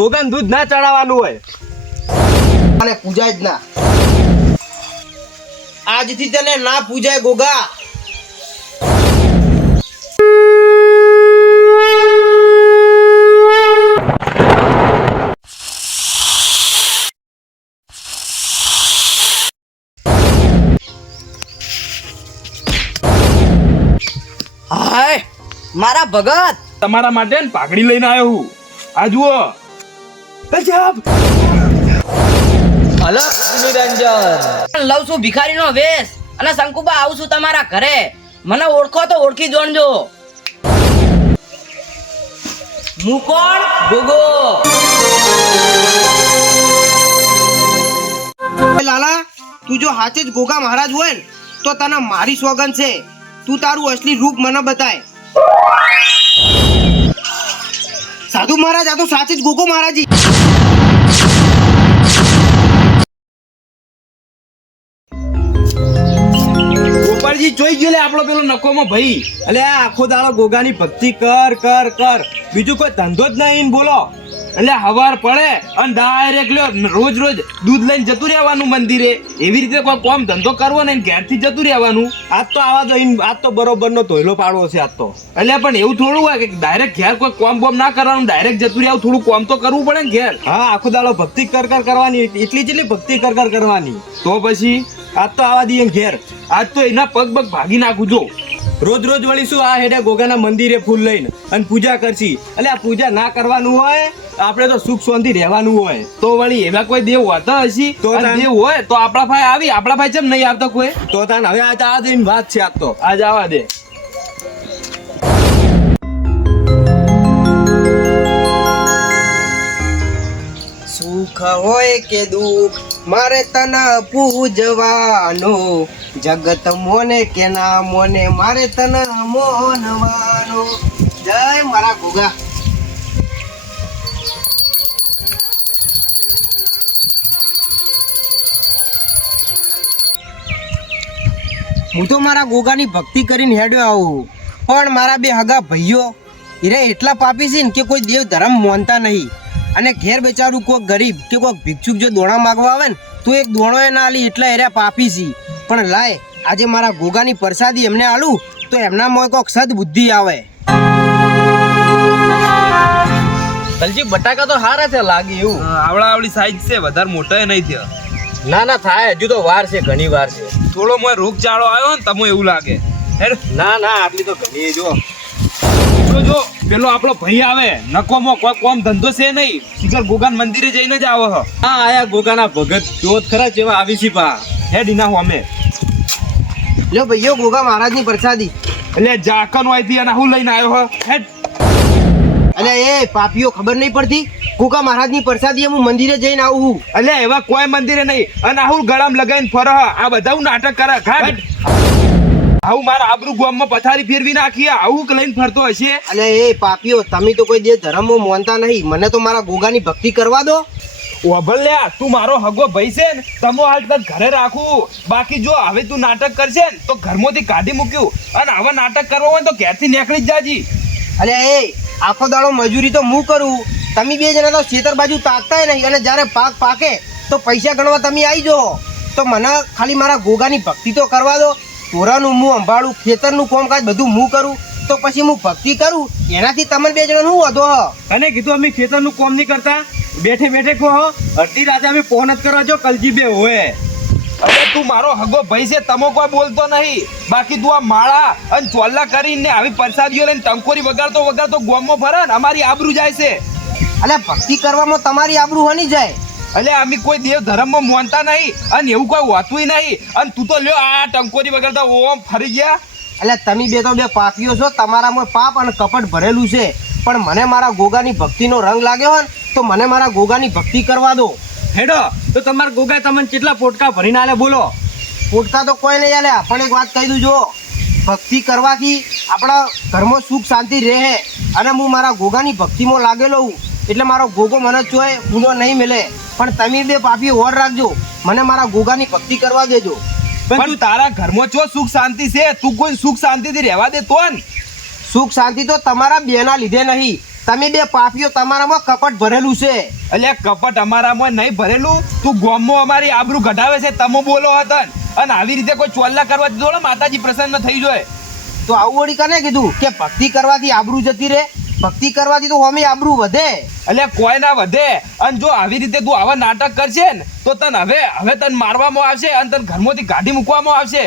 ગોગાને દૂધ ના ચડાવવાનું હોય અને પૂજાય જ ના. આજથી તને ના પૂજાય ગોગા. હાય મારા ભગત, તમારા માટે ને પાઘડી લઈને આવ્યો હું. આ જુઓ. ગજબ. હલો નિરંજન. લઉં છું ભિખારીનો વેશ અને શંકુબા આવું છું તમારા ઘરે. મને ઓળખો તો ઓળખી જોણજો. હું કોણ? ગોગો. લાલા, તું જો હાચે જ ગોગા મહારાજ હોય ને તો તને મારી સોગંદ છે. તું તારું અસલી રૂપ મને બતાય. સાધુ મહારાજ, આ તો સાચે જ ગોગો મહારાજી. ગોપાળજી જોઈ ગયો લે આપણો પેલો નકોમો ભાઈ. એટલે આ આખો દાડો ગોગાની ભક્તિ કર કર કર, બીજું કોઈ ધંધો જ નહીં બોલો. એટલે હવાર પડે અને ડાયરેક્ટ રોજ રોજ દૂધ લઈને જતું રહેવાનું મંદિરે. એવી રીતે કોઈ કોમ ધંધો કરવો ને ઘેરથી જતું રહેવાનું. આજ તો આવા દો, આજ તો બરોબર નો ધોયલો પાડવો છે આજ તો. એટલે પણ એવું થોડું હોય કે ડાયરેક્ટ ઘેર કોઈ કોમ બોમ ના કરવાનું, ડાયરેક્ટ જતું રહેવું. થોડું કોમ તો કરવું પડે ને ઘેર. હા, આખો દાડો ભક્તિ કર કર કરવાની, એટલી જેટલી ભક્તિ કર કર કરવાની. તો પછી આજ તો આવા દઈએ ઘેર. આજ તો એના પગ પગ ભાગી નાખું જો. રોજ રોજ વળીશું આ હેડે ગોગાના મંદિરે ફૂલ લઈને અને પૂજા કરશી. એટલે આ પૂજા ના કરવાનું હોય, આપણે તો સુખ શાંતિ રહેવાનું હોય. તો વળી એવા કોઈ દેવ હોતા હશી તો દેવ હોય તો આપણા ભાઈ આવી. આપણા ભાઈ કેમ નહીં આવતો કોઈ? તો તાન હવે આ દઈને વાત છે. આજ તો આજ આવા દે. સુખ હોય કે દુઃખ મારે તને પૂજવાનો. જગત મોને કે ના મોને મારે તને મોનવાનો. જય મારા ગોગા. હું તો મારા ગોગાની ભક્તિ કરીને હેડ્યો આવું, પણ મારા બે હગા ભાઈઓ એ એટલા પાપી છે ને કે કોઈ દેવ ધર્મ માનતા નહીં. અને ઘેર બેચારું કોઈ ગરીબ કે કોઈ ભિક્ષુક જો દોણા માગવા આવે ને તો એક દોણો એ ના આલી, એટલા એરા પાપી છે. પણ લાય આજે મારા ગોગાની પ્રસાદી એમને આલું તો એમનામાં કોઈક સદબુદ્ધિ આવે. કલજી બટાકા તો હારા છે લાગે એવું. આવડી સાઈઝ છે, વધારે મોટા નહીં થયા. ના ના થાય, હજુ તો વાર છે, ઘણી વાર છે. થોડો મોય રોગચાળો આવ્યો ને તમને એવું લાગે. ના ના આટલી તો ઘણી. જો જો પેલો આપણો ભાઈ આવે નકોમો, કોઈ કોમ ધંધો છે નહીં, સીધા ગોગાન મંદિરે જઈને જ આવો. હા, આયા ગોગાના ભગત જોત ખરા જેવા આવી છી પા. હે ડીના હોમે લ્યો ભાઈઓ ગોગા મહારાજની પ્રસાદી. એટલે જાકન હોયથી અને હું લઈને આવ્યો હ. હેડ. એટલે એ પાપીઓ ખબર નહીં પડતી, ગોગા મહારાજની પ્રસાદી હું મંદિરે જઈને આવું. એટલે એવા કોઈ મંદિરે નહીં. અને આવું ગળામ લગાઈને ફરહ. આ બધા હું નાટક કરે. ખાટ આવું મારા આબરૂ ગામમાં પથારી ફેરવી નાખી. આવું લઈને ફરતો હશે. એટલે એ પાપીઓ તમે તો કોઈ દેવ ધર્મમાં માનતા નહીં. મને તો મારા ગોગાની ભક્તિ કરવા દો. ઓભલ્યા, તું મારો હગો ભાઈ છે ને, તમો હાલ તક ઘરે રાખું. બાકી જો હવે તું નાટક કરશે ને તો ઘરમાંથી કાઢી મૂક્યું. અને હવે નાટક કરવો હોય તો ઘેરથી નીકળી જ જાજી. એટલે એ આખો દાડો મજૂરી તો હું કરું, તમે બે જણા તો ખેતર બાજુ તાકતા નહીં. અને જ્યારે પાક પાકે તો પૈસા ગણવા તમે આવી જાઓ. તો મને ખાલી મારા ગોગાની ભક્તિ તો કરવા દો. તોરાનું હું સંભાળું, ખેતરનું કામકાજ બધું હું કરું, તો પછી હું ભક્તિ કરું. એનાથી તમે બે જણા શું વધો? અને કીધું અમે ખેતરનું કામ નહીં કરતા, બેઠે બેઠે કહો અડધી રાતે અમે ફોન જ કરવા જો કલજી બે હોય. હવે તું મારો હગો ભાઈ છે, તમો કોઈ બોલતો નહીં. બાકી તું આ માળા અને ચોલ્લા કરીને આવી પ્રસાદીઓ લઈને ટંકોરી વગાડતો વગાડતો ગોમમાં ફરે ને અમારી આબરૂ જાય છે. એટલે ભક્તિ કરવામાં તમારી આબરૂ હની જાય. એટલે અમે કોઈ દેવ ધર્મમાં માનતા નહીં અને એવું કોઈ હોતું નહીં. અને તું તો લ્યો આ ટંકોરી વગાડતા ઓમ ફરી ગયા. એટલે તમે બે તો બે પાપીઓ છો, તમારામાં પાપ અને કપટ ભરેલું છે. પણ મને મારા ગોગાની ભક્તિનો રંગ લાગ્યો હોય ને તો મને મારા ગોગાની ભક્તિ કરવા દો. હેડો તો તમારા ગોગાએ તમને કેટલા પોટકા ભરીને આલે બોલો? પોટકા તો કોઈ નહીં આલે. પણ એક વાત કહી દઉં, જો ભક્તિ કરવાથી આપણા ઘરમાં સુખ શાંતિ રહે. અને હું મારા ગોગાની ભક્તિમાં લાગેલો હું એટલે મારો ગોગો મને ચોય ઊંડો નહીં મળે. પણ તમે બે પાપી ઓર રાખજો, મને મારા ગોગાની ભક્તિ કરવા દેજો. પણ તું તારા ઘરમાં ચો સુખ શાંતિ છે? તું કોઈ સુખ શાંતિથી રહેવા દે તો ને? સુખ શાંતિ તો તમારા બેના લીધે નહીં, તમે બે પાપીઓ તમારામાં કપટ ભરેલું છે. અલ્યા કપટ અમારામાં નહીં ભરેલું. તું ગોમમાં અમારી આબરૂ ઘટાવે છે તમે બોલો હતા અને આવી રીતે કોઈ ચોલ્લા કરવા દીધો ને માતાજી પ્રસન્ન થઈ જાય. તો આવું વળી કને કીધું કે ભક્તિ કરવાથી આબરૂ જતી રહે? ભક્તિ કરવાથી તો હોમી આબરૂ વધે. અલ્યા કોઈ ના વધે. અને જો આવી રીતે તું આવા નાટક કરશે ને તો તને હવે તને મારવામાં આવશે અને તને ઘરમાંથી કાઢી મૂકવામાં આવશે.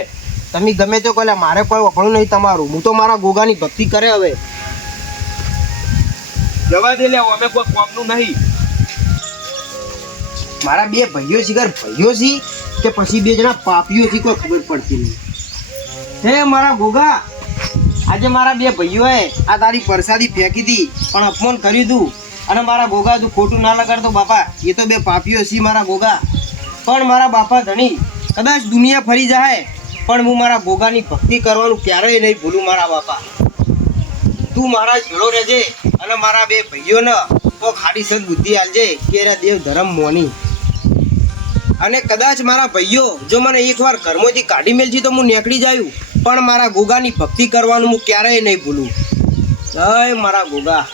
તમે ગમે તે કહો, મારે કોઈ વફળું નહીં તમારું. હું તો મારા ગોગાની ભક્તિ કરે. હવે જવા દે લે, અમે કોઈ કોમનું નહીં. મારા બે ભાઈઓ શિખર ભાઈઓ છી કે પછી બે જણા પાપીઓ થી કોઈ ખબર પડતી નહીં. હે મારા ગોગા, આજે મારા બે ભાઈઓએ આ તારી પરસાદી ફેંકી હતી પણ અપમાન કર્યું તું. અને મારા ગોગા તું ખોટું ના લગાડતો બાપા. એ તો બે પાપીઓ છી મારા ગોગા. પણ મારા બાપા ધણી કદાચ દુનિયા ફરી જાય પણ હું મારા ગોગાની ભક્તિ કરવાનું ક્યારેય નહીં ભૂલું મારા બાપા. તું મારા જોડો રહેજે અને મારા બે ભાઈઓને તો ખાડી સદ બુદ્ધિ આલજે કે રે દેવ ધર્મ મોની. અને કદાચ મારા ભાઈઓ જો મને એકવાર ઘરમાંથી કાઢી મેલજી તો હું નીકળી જાયું પણ મારા ગોગાની ભક્તિ કરવાનું હું ક્યારેય નહીં ભૂલું. જય મારા ગોગા.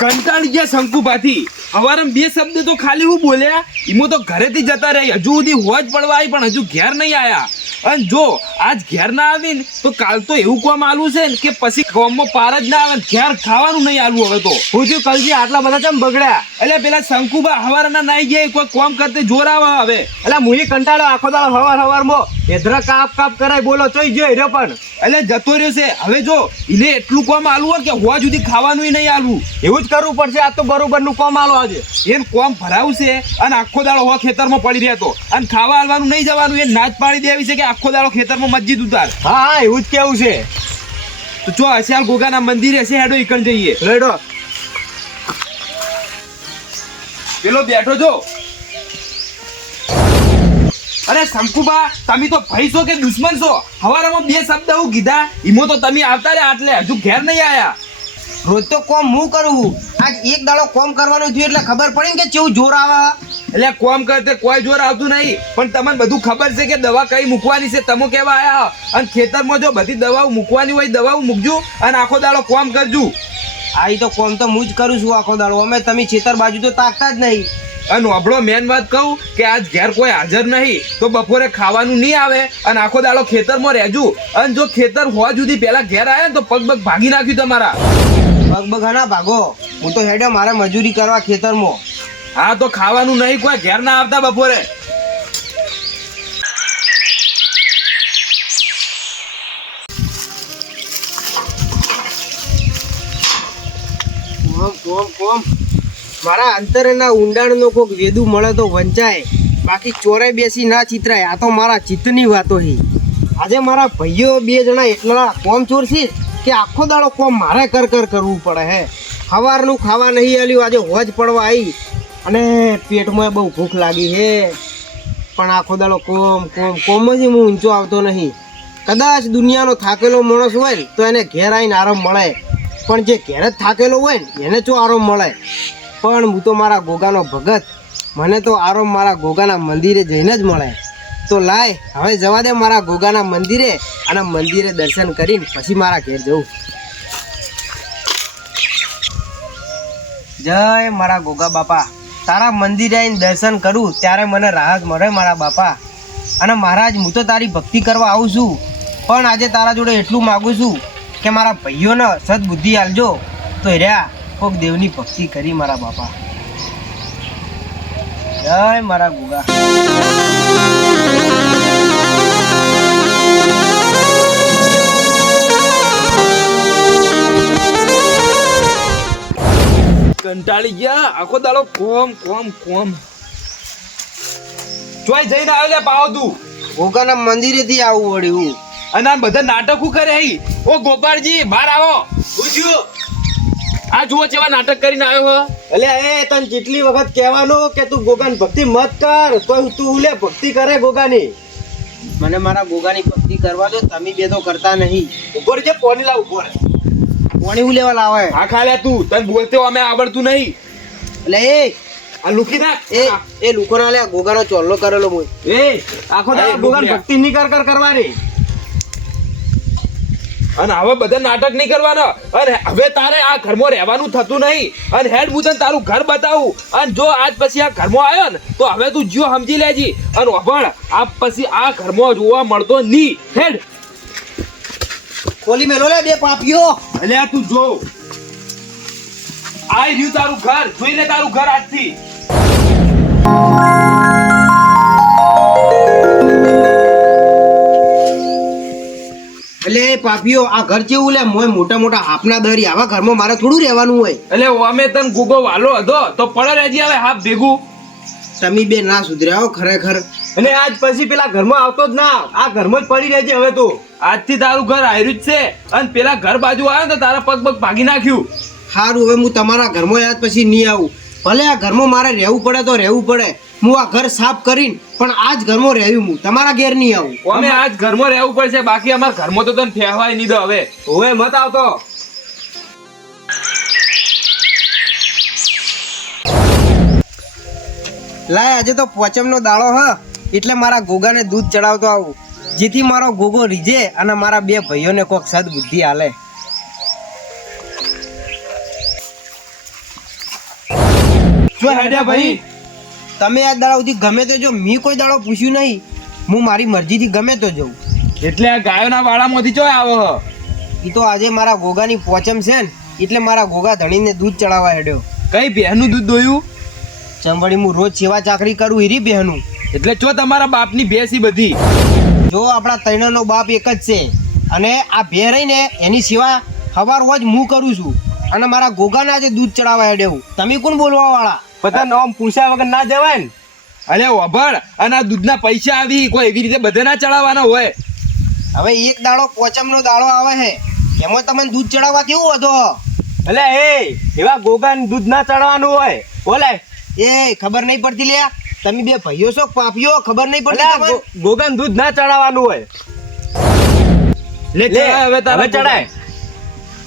કંટાળી ગયા શંકુભાથી. હવારમાં બે શબ્દ તો ખાલી હું બોલ્યા, એમાં તો ઘરેથી જતા રહી. હજુ સુધી હોજ પડવા આવી પણ હજુ ઘેર નહીં આયા. અને જો આજ ઘેર ના આવી ને તો કાલ તો એવું કોમ આલું છે ને કે પછી કોમમાં પાર જ ના આવે. ઘેર ખાવાનું નહીં આલું. હવે તો હું થયું કલજી આટલા બધા ચમ બગડ્યા? એટલે પેલા શંકુબા હવારના નાઈ ગયા કોઈ કોમ કરતે જોર આવે હવે. એટલે મુહી કંટાળો આખો દાડો હવારમાં એધરા કાપ કાપ કરાય બોલો ચોઈ ગયો રહ્યો પણ એટલે જતો રહ્યો છે. હવે જો એને એટલું કોમ આલું હોય કે હોવા સુધી ખાવાનું નહીં આલવું. એવું જ કરવું પડશે. આ તો બરોબર નું કોમ આલો આજે. એને કોમ ભરાવું છે અને આખો દાડો હો ખેતરમાં પડી રહેતો અને ખાવા આલવાનું નહીં જવાનું. એ નાચ પાડી દેવી છે કે આખો દાડો ખેતરમાં મસ્જિદ ઉતાર. હા હા એવું જ કેવું છે. તો જો હશે ગોગાના મંદિરે છે, હેડો ઈકણ જઈએ. રેડો. પેલો બેઠો જો. અરે શંકુબા, તમે તો ભાઈ છો કે દુશ્મન છો? હવારમાં બે શબ્દ હું કીધા ઈમો તો તમે આવતા રે આટલે હજુ ઘેર નહીં આયા. રોજ તો કોમ હું કરું. આજ એક દાડો કોમ કરવાનું થયું એટલે ખબર પડી ને કે કેવું જોર આવે. એટલે કોમ કરતે કોઈ જોર આવતું નહીં પણ તમને બધું ખબર છે કે દવા કઈ મૂકવાની છે. તમે કેવા આયા અને ખેતરમાં જો બધી દવાઓ મૂકવાની હોય દવાઓ મૂકજો અને આખો દાડો કોમ કરજો. આ તો કોમ તો હું જ કરું છું આખો દાડો. અમે તમે ખેતર બાજુ તો તાકતા જ નહીં. અને આપણો મેન વાત કહું કે આજ ઘેર કોઈ હાજર નહીં તો બપોરે ખાવાનું નહીં આવે અને આખો દાડો ખેતરમાં રહેજો. અને જો ખેતર હોવા સુધી પેલા ઘેર આવ્યા ને તો પગ ભાગી નાખ્યું તમારા. પગ બગાના ભાગો. હું તો હેડ્યો મારે મજૂરી કરવા ખેતરમાં. હા તો ખાવાનું નહીં કોઈ ઘેર ના આવતા બપોરે. કોમ કોમ કોમ. મારા અંતરના ઊંડાણનો કોઈક વેદુ મળે તો વંચાય, બાકી ચોરે બેસી ના ચિતરાય. આ તો મારા ચિત્તની વાતો છે. આજે મારા ભાઈઓ બે જણા એટલા કોમ ચોર છે કે આખો દાડો કોમ મારે કર કરવું પડે. હે સવારનું ખાવા નહીં આલ્યું, આજે હોજ પડવા આવી અને પેટમાં બહુ ભૂખ લાગી છે પણ આખો દાડો કોમ જ હું ઊંચો આવતો નહીં. કદાચ દુનિયાનો થાકેલો માણસ હોય ને તો એને ઘેર આવીને આરામ મળે પણ જે ઘેર જ થાકેલો હોય ને એને શું આરામ મળે. પણ હું તો મારા ગોગાનો ભગત, મને તો આરામ મારા ગોગાના મંદિરે જઈને જ મળે. તો લાય હવે જવા દે મારા ગોગાના મંદિરે અને મંદિરે દર્શન કરીને પછી મારા ઘેર જવું. જય મારા ગોગા બાપા. તારા મંદિરે આવીને દર્શન કરું ત્યારે મને રાહત મળે મારા બાપા. અને મહારાજ હું તો તારી ભક્તિ કરવા આવું છું પણ આજે તારા જોડે એટલું માગું છું કે મારા ભાઈઓને સદબુદ્ધિ આલજો તો રહ્યા કોક દેવની ભક્તિ કરી મારા બાપા. જય મારા ગોગા. કંટાળી ગયા આખો દાડો કોમ કોમ કોમ. જોઈ જઈને આવ્યો પાવ તું. ગોગાના મંદિરે થી આવું વળ્યું અને આ બધા નાટકો કરે. ઓ ગોપાળજી બહાર આવો. પૂછ્યું આ જુઓ કેવા નાટક કરીને આવ્યો હો. એટલે એ તને જેટલી વખત કહેવાનું કે તું ગોગાની ભક્તિ મત કર તો તું લે ભક્તિ કરે ગોગાની. મને મારા ગોગાની ભક્તિ કરવા દો. તમે બે તો કરતા નહીં. ઉપર જે કોની લાવ ઉપર કોણી હું લેવા લાવે? હા ખાલે તું તને બોલતે અમે આવડતું નહીં. એટલે એ આ લુકી નાખ. એ લુકો ના લે ગોગાનો ચોલ્લો કરેલો હું. એ આખો દાડો ગોગાની ભક્તિ નહીં કરવાની. અને હવે બધા નાટક નહીં કરવાના. અને હવે તારે આ ઘરમાં રહેવાનું થતું નહીં. અને હેડ હું તને તારું ઘર બતાવું. અને જો આજ પછી આ ઘરમાં આવ્યો ને તો હવે તું જીઓ સમજી લેજી. અને અભણ આ પછી આ ઘરમાં જોવા મળતો નહીં. હેડ ખોલી મેલો લે બે પાપીઓ. અલ્યા તું જો આઈ રહ્યું તારું ઘર. જોઈ લે તારું ઘર આજથી. એટલે પાપીઓ આ ઘર કેવું લે મોય મોટા મોટા હાફના દરી આવા ઘરમાં મારે થોડું રહેવાનું હોય. એટલે અમે તને ગુગો વાલો હતો તો પડે રહેજી હવે હાફ ભેગું. તમે બે ના સુધર્યા હો ખરેખર. અને આજ પછી પેલા ઘરમાં આવતો જ ના. આ ઘરમાં જ પડી રહેજે હવે તો. આજથી તારું ઘર આયરું જ છે. અને પેલા ઘર બાજુ આવ્યો ને તો તારા પગ પગ ભાગી નાખ્યું. સારું હવે હું તમારા ઘરમાં આજ પછી નહીં આવું. ભલે આ ઘરમાં મારે રહેવું પડે તો રહેવું પડે. હું આ ઘર સાફ કરીને પણ આ જ ઘરમાં રહેવું. હું તમારા ઘેર નહીં આવું. અમે આજ ઘરમાં રહેવું પડશે. બાકી અમારા ઘરમાં તો તને ફેહવાય નહીં દો હવે. હવે મત આવતો. લાય આજે તો પોચમનો દાડો હ એટલે મારા ગોગાને દૂધ ચડાવતો આવું જેથી મારો ગોગો રીજે અને મારા બે ભાઈઓને કોક સદબુદ્ધિ હાલે. શું હેડ્યા ભાઈ? તમે આ દાડા સુધી ગમે તો જો મી કોઈ દાડો પૂછ્યું નહીં. હું મારી મરજીથી ગમે તો જઉં. એટલે આ ગાયોના વાડામાંથી ચોય આવો હ? એ તો આજે મારા ગોગાની પોચમ છે ને એટલે મારા ગોગા ધણીને દૂધ ચડાવવા હેડ્યો. કઈ બહેનું દૂધ દોયું? ચંબડી હું રોજ સેવા ચાકરી કરું હીરી બહેનું. એટલે ચો તમારા બાપની ભેંસી બધી? જો આપણા ત્રણનો બાપ એક જ છે અને આ ભે રહીને એની સેવા સવાર રોજ હું કરું છું અને મારા ગોગાને આજે દૂધ ચડાવવા હેડ્યો. તમે કોણ બોલવા વાળા? બધા નામ પૂછ્યા વગર ના જવાય ને. અરે વભળ અને આ દૂધના પૈસા આવી કોઈ એવી રીતે બધે ના ચડાવવાના હોય. હવે એક દાડો પોચમનો દાડો આવે છે એમાં તમને દૂધ ચડાવવા કેવું હતો? એટલે એ એવા ગોગાને દૂધ ના ચડાવવાનું હોય. બોલે એ ખબર નહીં પડતી લ્યા. તમે બે ભાઈઓ છો પાપીઓ ખબર નહીં પડતી? ગોગાને દૂધ ના ચડાવવાનું હોય. લે હવે તારે ચડાય.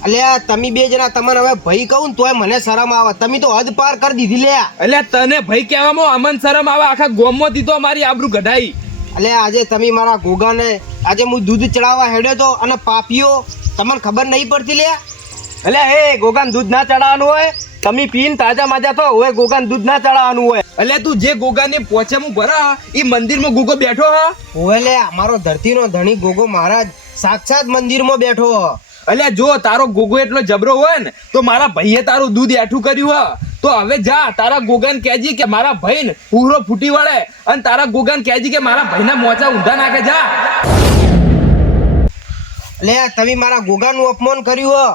અલ્યા તમે બે જણા તમને હવે ભાઈ કહું ને તોય મને શરમ આવે. તમે તો હદ પાર કરી દીધી લ્યા. એટલે તને ભાઈ કહેવામાં અમન શરમ આવે? આખા ગોમમાં દીધો મારી આબરૂ કઢાઈ. અલ્યા આજે તમે મારા ગોગાને આજે હું દૂધ ચડાવવા હેડ્યો તો અને પાપીઓ તમને ખબર નહીં પડતી લ્યા. એટલે એ ગોગાને દૂધ ના ચડાવવાનું હોય. તમે પીને તાજા માજા તો હવે ગોગાને દૂધ ના ચડાવવાનું હોય. એટલે તું જે ગોગાને પોચેમું ભરા એ મંદિરમાં ગોગો બેઠો હા? હવે લે મારો ધરતીનો ધણી ગોગો મહારાજ સાક્ષાત મંદિરમાં બેઠો. એટલે જો તારો ગોગો એટલો જબરો હોય ને તો મારા ભાઈએ તારું દૂધ એઠું કર્યું હ. તો હવે જા તારા ગોગાને કહેજી કે મારા ભાઈને પૂરો ફૂટી વળે અને તારા ગોગાને કહેજી કે મારા ભાઈના મોચા ઊંધા નાખે. જા લે તમે મારા ગોગાનું અપમાન કર્યું હો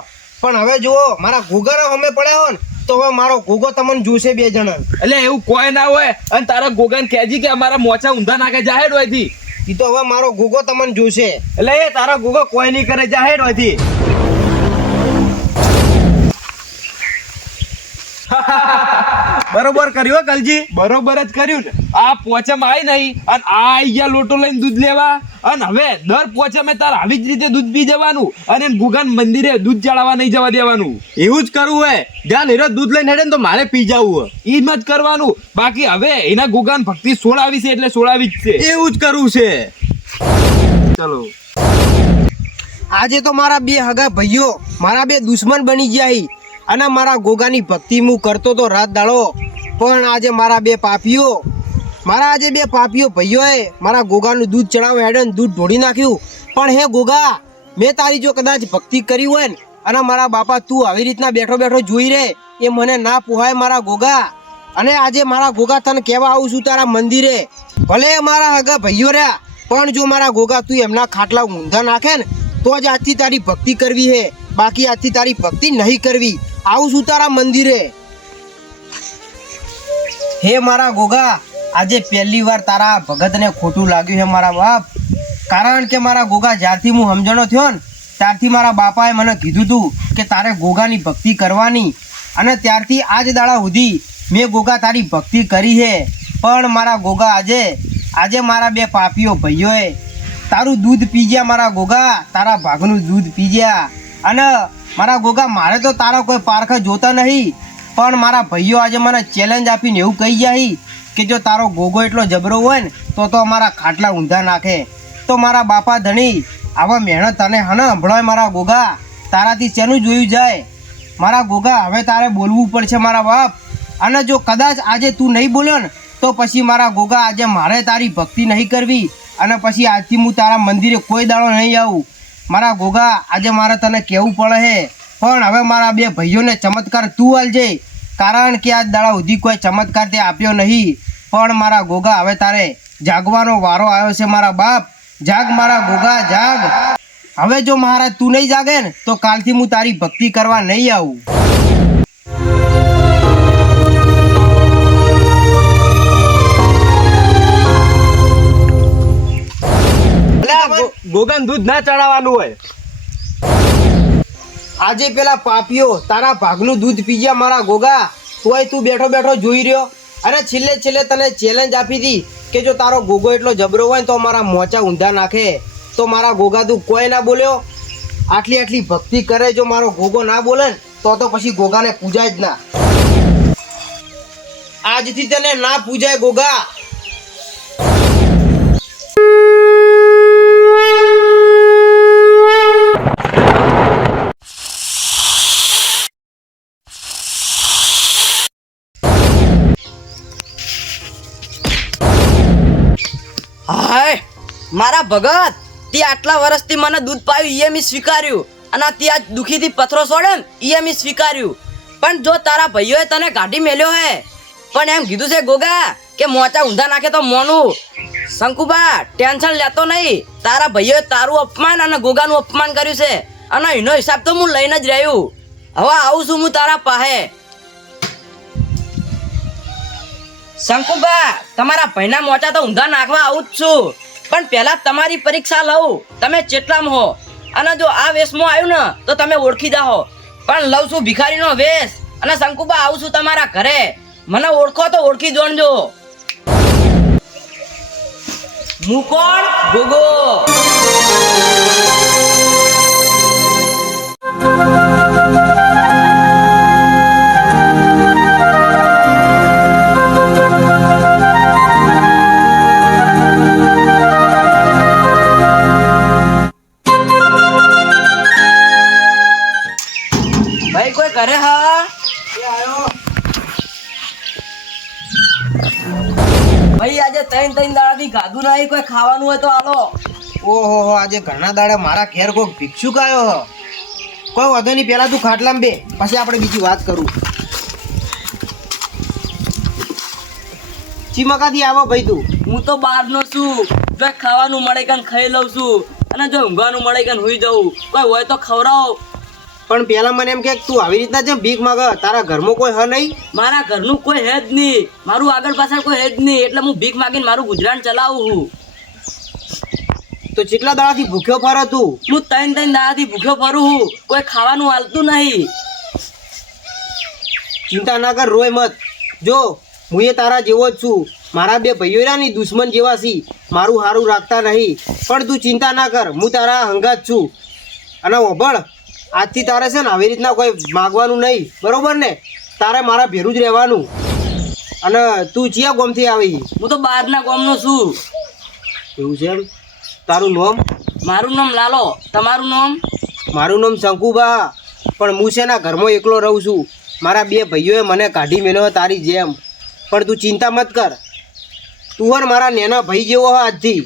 પણ હવે જુઓ મારા ગોગાના હમે પડ્યા હો ને તો હવે મારો ગોગો તમને જોશે બે જણા. એટલે એવું કોઈ ના હોય. અને તારા ગોગાને કહેજી કે અમારા મોચા ઊંધા નાખે. જાહેર હોયથી ઈ તો હવે મારો ગોગો તમને જોશે. એટલે એ તારા ગોગો કોઈ નહીં કરે. જાહેર હોયથી બરોબર કર્યું કલજી. બરોબર જ કર્યું ને. આ પોચમ આવી નહીં અને આ આઈ ગયા લોટો લઈને દૂધ લેવા. અને હવે દર પોચમે તાર આવી જ રીતે દૂધ પી જવાનું અને ગુગાન મંદિરે દૂધ ચડાવવા નહીં જવા દેવાનું. એવું જ કરવું હોય. જ્યાં નીરજ દૂધ લઈને હેડે ને તો મારે પી જવું હોય. એમ જ કરવાનું. બાકી હવે એના ગુગાન ભક્તિ સોળાવી છે એટલે સોળાવી જ છે. એવું જ કરવું છે. ચલો આજે તો મારા બે હગા ભાઈઓ મારા બે દુશ્મન બની ગયા અને મારા ગોગાની ભક્તિ હું કરતો તો રાત દાડો પણ આજે મારા બે પાપીઓ ભાઈઓએ મારા ગોગાનું દૂધ ચડાવવા હેડે ને દૂધ ઢોળી નાખ્યું. પણ હે ગોગા મેં તારી જો કદાચ ભક્તિ કરી હોય ને અને મારા બાપા તું આવી રીતના બેઠો બેઠો જોઈ રે એ મને ના પોહાય મારા ગોગા. અને આજે મારા ગોગા તને કહેવા આવું છું તારા મંદિરે. ભલે મારા હગા ભાઈઓ રહ્યા પણ જો મારા ગોગા તું એમના ખાટલા ઊંધા નાખે ને તો જ આજથી તારી ભક્તિ કરવી હે. બાકી આજથી તારી ભક્તિ નહીં કરવી. આવું છું તારા મંદિરે. હે મારા ગોગા આજે પહેલી વાર તારા ભગતને ખોટું લાગ્યું છે મારા બાપ. કારણ કે મારા ગોગા જ્યારથી હું સમજણો થયો ને ત્યારથી મારા બાપાએ મને કીધું હતું કે તારે ગોગાની ભક્તિ કરવાની અને ત્યારથી આજ દાડા સુધી મેં ગોગા તારી ભક્તિ કરી છે. પણ મારા ગોગા આજે મારા બે પાપીઓ ભાઈઓએ તારું દૂધ પી ગયા મારા ગોગા. તારા ભાગનું દૂધ પી ગયા. અને મારા ગોગા મારે તો તારા કોઈ પારખા જોતા નહીં પણ મારા ભાઈઓ આજે મને ચેલેન્જ આપીને એવું કહી ગયા કે જો તારો ગોગો એટલો જબરો હોય ને તો અમારા ખાટલા ઊંધા નાખે. તો મારા બાપા ધણી આવા મહેનત તને હને હંભળાય મારા ગોગા, તારાથી શેનું જોયું જાય? મારા ગોગા હવે તારે બોલવું પડશે મારા બાપ. અને જો કદાચ આજે તું નહીં બોલ્યો ને તો પછી મારા ગોગા આજે મારે તારી ભક્તિ નહીં કરવી, અને પછી આજથી હું તારા મંદિરે કોઈ દાડો નહીં આવું. મારા ગોગા આજે મારે તને કહેવું પડે હે, પણ હવે મારા બે ભાઈઓને ચમત્કાર તું આલજે, કારણ કે આજ દાડા સુધી કોઈ ચમત્કાર તે આપ્યો નહીં. પણ મારા ગોગા હવે તારે જાગવાનો વારો આવ્યો છે મારા બાપ. જાગ મારા ગોગા જાગ. હવે જો મહારાજ તું નહીં જાગે ને તો કાલથી હું તારી ભક્તિ કરવા નહીં આવું. ગોગાન દૂધ ના ચડાવવાનું હોય. આજે પેલા પાપીઓ તારા ભાગનું દૂધ પી ગયા મારા ગોગા, તોય તું બેઠો બેઠો જોઈ રહ્યો. અને છેલ્લે તને ચેલેન્જ આપી હતી કે જો તારો ગોગો એટલો જબરો હોય ને તો મારા મોચા ઊંધા નાખે. તો મારા ગોગા તું કોઈ ના બોલ્યો. આટલી ભક્તિ કરે, જો મારો ગોગો ના બોલે ને તો પછી ગોગાને પૂજાય જ ના. આજથી તને ના પૂજાય ગોગા. હાય મારા ભગત, તે આટલા વર્ષથી મને દૂધ પાયું એ મેં સ્વીકાર્યું, અને તે આજ દુખીથી પથરો છોડે ને એ મેં સ્વીકાર્યું. પણ જો તારા ભાઈઓએ તને કાઢી મેલ્યો હે, પણ એમ કીધું છે ગોગા કે મોચા ઊંધા નાખે તો મોનું. શંકુબા ટેન્શન લેતો નહીં, તારા ભાઈઓએ તારું અપમાન અને ગોગાનું અપમાન કર્યું છે, અને એનો હિસાબ તો હું લઈને જ રહ્યું. હવે આવું છું હું તારા પાસે. શંકુબા તમારા ભાઈના મોચા તો ઊંધા નાખવા આવું જ છું, પણ પહેલા તમારી પરીક્ષા લઉં તમે ચેટલામાં હો. અને જો આ વેશમાં આવ્યું ને તો તમે ઓળખી જાઓ. પણ લઉં છું ભિખારીનો વેશ, અને શંકુબા આવું છું તમારા ઘરે. મને ઓળખો તો ઓળખી જોણજો. હું કોણ? ગોગો. ભાઈ કોઈ કરે હા? ભાઈ આજે ત્રણ દાડાથી ગાધું નહીં, કોઈ ખાવાનું હોય તો આલો. ઓહો, આજે ઘણા દાડા મારા ઘેર કોઈ ભિક્ષુક આવ્યો. કોઈ વાંધો નહીં, પેલા તું ખાટલામાં બે, પછી આપણે બીજી વાત કરું. ચીમકાથી આવો ભાઈ તું? હું તો બહારનો છું, જો ખાવાનું મળે કાન ખાઈ લઉં છું, અને જો ઊંઘવાનું મળે કાન હુઈ જવું. કોઈ હોય તો ખવડાવો. પણ પેલા મને એમ કે તું આવી રીતના જેમ ભીખ માંગે, તારા ઘરમાં કોઈ હ નહીં? મારા ઘરનું કોઈ હે જ નહીં, મારું આગળ પાછળ કોઈ હે જ નહીં, એટલે હું ભીખ માગીને મારું ગુજરાન ચલાવું છું. તો કેટલા દાડાથી ભૂખ્યો ફરે તું? હું ત્રણ દાડાથી ભૂખ્યો ફરું છું, કોઈ ખાવાનું હાલતું નહીં. ચિંતા ના કર, રોય મત. જો હું એ તારા જેવો જ છું. મારા બે ભાઈઓ રહ્યા ની દુશ્મન જેવા છી, મારું સારું રાખતા નહીં. પણ તું ચિંતા ના કર, હું તારા હંગાત છું. અને ઓભળ, આજથી તારે છે ને આવી રીતના કોઈ માગવાનું નહીં, બરોબર ને? તારે મારા ભેરું જ રહેવાનું. અને તું ચિયા ગામથી આવી? હું તો બહારના ગામનો છું. એવું છે એમ? તારું નામ? મારું નામ લાલો. તમારું નામ? મારું નામ શંકુબા. પણ હું છે ને ઘરમાં એકલો રહું છું. મારા બે ભાઈઓએ મને કાઢી મેલ્યો તારી જેમ. પણ તું ચિંતા મત કર, તું હર મારા નેના ભાઈ જેવો હો આજથી.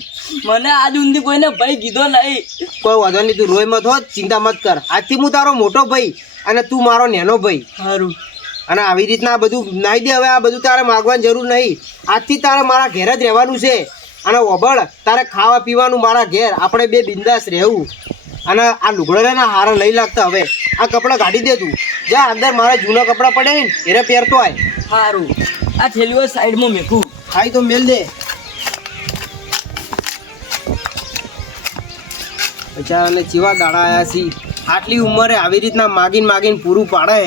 મને આજ ઊંધી કોઈને ભાઈ કીધો નહીં. કોઈ વાંધો નહીં, તું રોય મત હો, ચિંતા મત કર. આજથી હું તારો મોટો ભાઈ અને તું મારો નેનો ભાઈ. સારું. અને આવી રીતના આ બધું નાઈ દે. હવે આ બધું તારે માગવાની જરૂર નહીં. આજથી તારે મારા ઘેર જ રહેવાનું છે. અને ઓબળ, તારે ખાવા પીવાનું મારા ઘેર, આપણે બે બિંદાસ રહેવું. અને આ લુગડો ને હારા લઈ લાગતા. હવે આ કપડાં કાઢી દે તું. જા અંદર મારા જૂના કપડાં પડે ને એને પહેરતો આય. સારું. આ થેલીઓ સાઈડમાં મેકું. ખાઈ તો મેલ દે. બચારાને ચેવા દાડા આયા છી, આટલી ઉંમરે આવી રીતના માગીને પૂરું પાડે.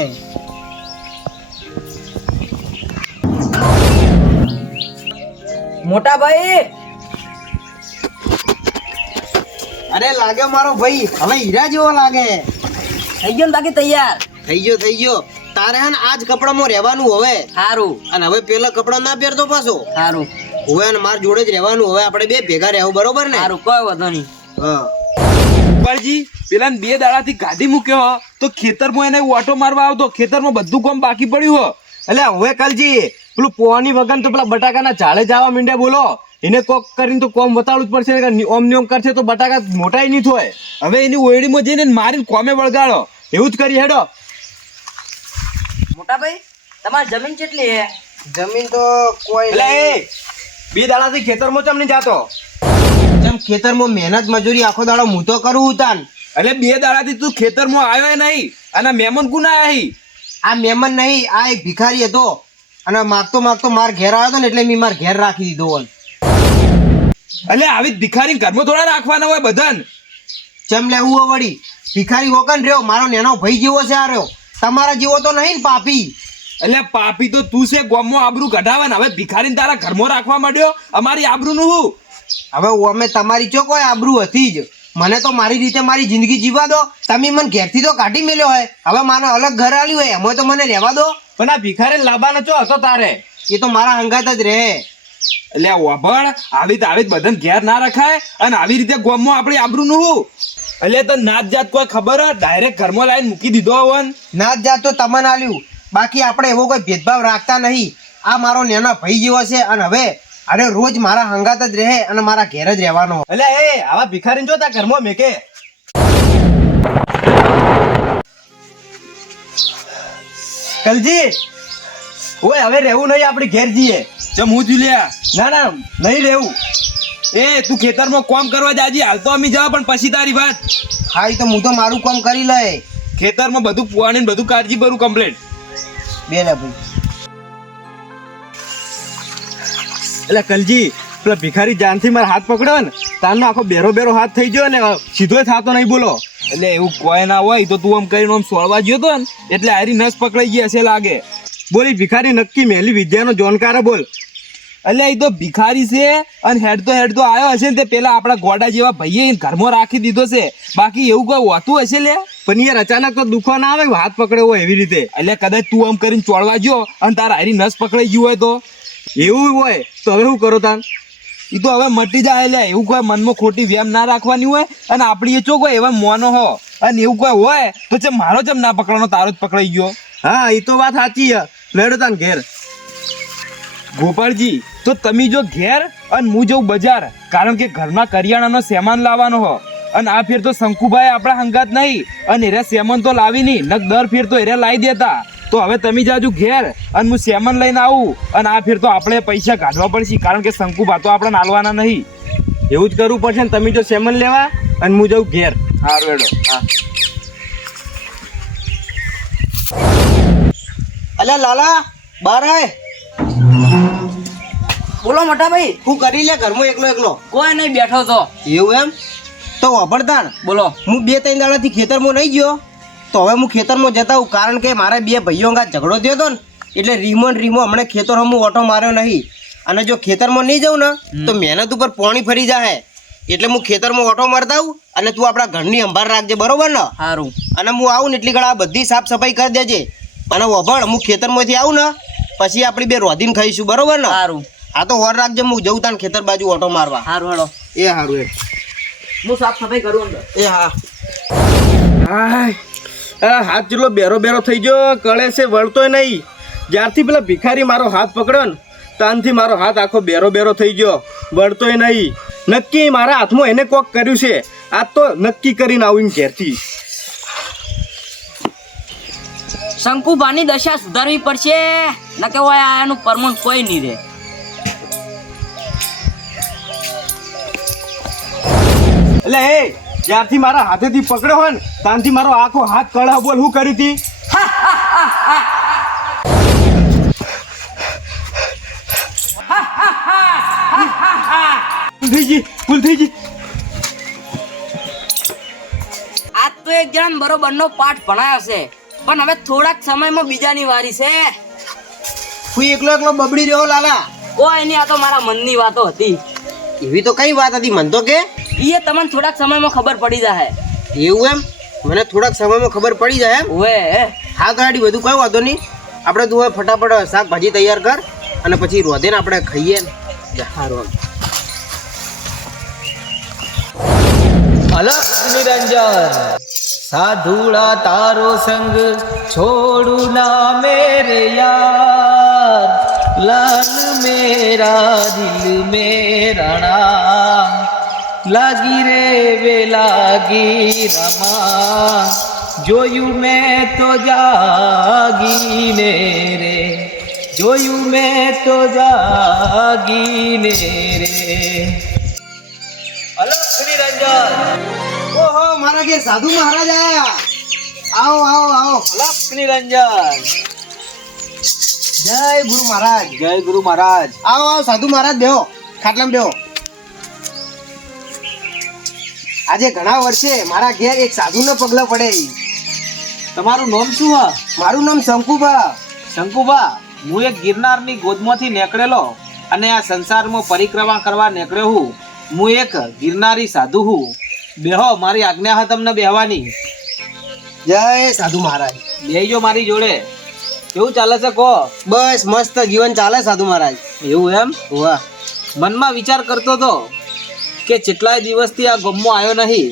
મોટા ભાઈ. અરે લાગે મારો ભાઈ, હવે હીરા જેવો લાગે. થઈ ગયો ને બાકી તૈયાર? થઈ ગયો. તારે હે ને આજ કપડામાં રહેવાનું હવે. સારું. અને હવે પેલા કપડા ના પહેરતો પાછો. સારું. હવે અને માર જોડે જ રહેવાનું. હવે આપણે બે ભેગા રહેવું, બરોબર ને? સારું, કોઈ વાંધો નહીં. હા. ગોપાલજી પેલા બે દાડાથી ગાડી મૂક્યો હો, તો ખેતરમાં એને ઓટો મારવા આવતો, ખેતરમાં બધું કામ બાકી પડ્યું હો. એટલે હવે કાલજી પેલું પોવાની વગર તો પેલા બટાકાના ઝાડે જવા માંડ્યા બોલો. એને કોક કરીને તો કોમ બતાડવું જ પડશે ને કે ઓમ નિયમ કરશે તો બટાકા મોટાઈ નહીં થાય. હવે એની ઓયડીમાં જઈને મારીને કોમે વળગાડો. એવું જ કરી હેડો. મોટા ભાઈ તમારી જમીન કેટલી હે? જમીન તો કોઈ એટલે એ બે દાડાથી ખેતરમાં ચમ નહીં જાતો? જેમ ખેતરમાં મહેનત મજૂરી આખો દાડો હું તો કરું તાન. એટલે બે દાડાથી તું ખેતરમાં આવ્યો નહીં, અને મહેમાન કોણ આયા હી? આ મહેમાન નહીં, આ એક ભિખારી હતો અને માગતો માગતો માર ઘેર આવ્યો હતો ને એટલે મેં માર ઘેર રાખી દીધો હોય. એટલે આવી જ ભિખારી ઘરમાં થોડા રાખવાના હોય બધાને. ચમ લેવું હોય વળી? ભિખારી હોકન રહ્યો, મારો નેનો ભાઈ જેવો છે આ રહ્યો, તમારા જેવો તો નહીં ને પાપી. એટલે પાપી તો તું છે, ગામમાં આબરૂ કઢાવે ને હવે ભિખારીને તારા ઘરમાં રાખવા માંડ્યો. અમારી આબરૂનું શું? હવે અમે તમારી ચો કોઈ આબરૂ હતી જ. મને તો મારી રીતે મારી જિંદગી જીવા દો. તમે મને ઘેરથી તો કાઢી મેલ્યો હોય, હવે મારે અલગ ઘર આલ્યું હોય એમાં તો મને રહેવા દો. પણ આ ભિખારી લાવવાનો ચો હતો તારે? એ તો મારા હંગાત જ રહે. એટલે ઓભળ આવી જ બધાને ઘેર ના રખાય, અને આવી રીતે ગામમાં આપણી આબરૂનું શું? એટલે તો નાત જાત કોઈ ખબર હે? ડાયરેક્ટ ઘરમાં લાવીને મૂકી દીધો હોય. નાત જાત તો તમને આલ્યું, બાકી આપણે એવો કોઈ ભેદભાવ રાખતા નહીં. આ મારો નેનો ભાઈ જેવો છે અને હવે અરે રોજ મારા હંગાત જ રહે અને મારા ઘેર જ રહેવાનો. એટલે એ આવા ભિખારીને જો તાર ઘરમાં મેકે. કલજી ઓય હવે રહેવું નહીં, આપણે ઘેર જઈએ. ચમ હું લ્યા? ના ના નહીં રહેવું. એ તું ખેતરમાં કામ કરવા જાજી, હાલ તો અમે જવા, પણ પછી તારી વાત. હા એ તો હું તો મારું કામ કરી લે. ખેતરમાં બધું પુવાણી ને બધું કાળજી ભરું કમ્પ્લીટ. બે લે ભાઈ. એટલે કલજી પેલા ભિખારી જાનથી મારા હાથ પકડ્યો ને, તારનો આખો બેરો બેરો હાથ થઈ ગયો ને સીધો થતો નહીં બોલો. એટલે એવું કોઈ ના હોય તો તું આમ કરીને આમ સોળવા ગયો તો ને એટલે આરી નસ પકડાઈ ગઈ હશે લાગે. બોલી ભિખારી નક્કી મેલી વિદ્યાનો જોનકાર બોલ. એટલે એ તો ભિખારી છે અને હેડતો આવ્યો હશે ને તે પેલા આપણા ગોડા જેવા ભાઈએ ઘરમાં રાખી દીધો છે, બાકી એવું કોઈ હોતું હશે લે? પણ યાર અચાનક તો દુખો ના આવે હાથ પકડ્યો હોય એવી રીતે. એટલે કદાચ તું આમ કરીને ચોળવા ગયો અને તારા હારી નસ પકડાઈ ગયું હોય તો એવું હોય તો હવે શું કરો તાન? એ તો હવે મટી જાય. લે એવું કોઈ મનમાં ખોટી વ્યામ ના રાખવાની હોય, અને આપણી એ ચો કોઈ એવા મોનો હો અને એવું કોઈ હોય તો ચમ મારો ચમ ના પકડવાનો, તારો જ પકડાઈ ગયો. હા એ તો વાત સાચી છે. લેડો તાન ઘેર. ગોપાળજી તો તમે જો ઘેર અને હું જઉં બજાર, કારણ કે ઘરમાં કરિયાણાનો સામાન લાવવાનો હો. અને આ ફેર તો શંકુભાઈ આપણા હંગાત નહીં, અને એરે સામાન તો લાવી નહીં, નક દર ફેર તો એરે લાવી દેતા. તો હવે તમે જાજુ ઘેર અને હું સામાન લઈને આવું, અને આ ફેર તો આપણે પૈસા કાઢવા પડશે, કારણ કે શંકુભા તો આપણે નાલવાના નહીં. એવું જ કરવું પડશે ને. તમે જો સેમન લેવા અને હું જાઉં ઘેર. સારું હેડો. હા અલ્યા લાલા બાર આય. બોલો મોટા ભાઈ. હું કરી લે ઘરમાં એકલો એકલો? કોઈ નહીં, બેઠો તો. એવું એમ? તો વાપરતા બોલો. હું 2-3 દાડાથી ખેતરમાં નહીં ગયો, તો હવે હું ખેતરમાં જતા હું, કારણ કે મારા બે ભાઈઓ અંગા ઝઘડો થયો હતો ને એટલે રીમો હમણાં ખેતર હું ઓટો માર્યો નહીં. અને જો ખેતરમાં નહીં જાઉં ને તો મહેનત ઉપર પાણી ફરી જાય, એટલે હું ખેતરમાં ઓટો મારતા આવું અને તું આપણા ઘરની સંભાળ રાખજે, બરોબર ને? સારું. અને હું આવું ને એટલી ઘણા બધી સાફ સફાઈ કરી દેજે. અને વભળ હું ખેતરમાંથી આવું ને પછી આપણી બે રોધીને ખાઈશું, બરોબર ને? સારું. હા તો હોર રાખજે, હું જઉં તાન ખેતર બાજુ ઓટો મારવા. સારું હેડો. એ સારું એ. હું સાફ સફાઈ કરું અંદર. એ હા. હાથ જેટલો બેરો બેરો થઈ ગયો, કળે છે વળતોય નહીં. જ્યારથી પેલા ભિખારી મારો હાથ પકડ્યો ને તાનથી મારો હાથ આખો બેરો બેરો થઈ ગયો, વળતોય નહીં. નક્કી મારા હાથમાં એને કોક કર્યું છે, આજ તો નક્કી કરીને આવીને ઘેરથી. શંકુભાની દશા સુધારવી પડશે, ન કે હોય આનું પરમણ કોઈ નહીં રહે. એટલે એ જ્યારથી મારા હાથેથી પકડ્યો હોય ને તાનથી મારો આખો હાથ કળા બોલ હું કરી હતી. ભૂલ થઈ ગઈ. આજ તો એક જણ બરોબરનો પાઠ ભણાયો છે, પણ હવે થોડાક સમયમાં બીજાની વારી છે. હું એકલો એકલો બબડી રહ્યો લાલા. કોઈ નહીં, આ તો મારા મનની વાતો હતી. એવી તો કઈ વાત હતી મન તો કે? એ તમને થોડાક સમયમાં ખબર પડી જાય. એવું એમ? મને થોડાક સમયમાં ખબર પડી જાય એમ? ઓએ હા તો આડી બધું કઈ વાંધો નહીં. આપણે તું હવે ફટાફટ શાકભાજી તૈયાર કર અને પછી રોધીને આપણે ખાઈએ ને. સારું. અલખ નિરંજન સાધુડા તારો સંગ છોડું ના મેરે યાર લાલ મેરા દિલ મેરા ના લાગી રે વે લાગી રમા જોયું મેં તો જાગીને રે જોયું મેં તો જાગીને રે અલખ નિરંજન ઓહો મારા ઘેર સાધુ મહારાજ આયા. આવો આવો આવો. અલખ નિરંજન જય ગુરુ મહારાજ. જય ગુરુ મહારાજ. આવો આવો સાધુ મહારાજ, બેહો ખાટલામાં બેહો. આજે ઘણા વર્ષે મારા ઘેર એક સાધુનો પગલો પડે. તમારું નામ શું હ? મારું નામ શંકુબા. શંકુબા, હું એક ગિરનારની ગોદમાંથી નીકળેલો અને આ સંસારમાં પરિક્રમા કરવા નીકળ્યો હું. હું એક ગિરનારી સાધુ હું. બેહો, મારી આજ્ઞા હા તમને બેહવાની. જય સાધુ મહારાજ. બેહજો મારી જોડે. કેવું ચાલે છે કહો? બસ મસ્ત જીવન ચાલે સાધુ મહારાજ. એવું એમ? વાહ. મનમાં વિચાર કરતો હતો કે કેટલાય દિવસથી આ ગામમાં આવ્યો નહીં,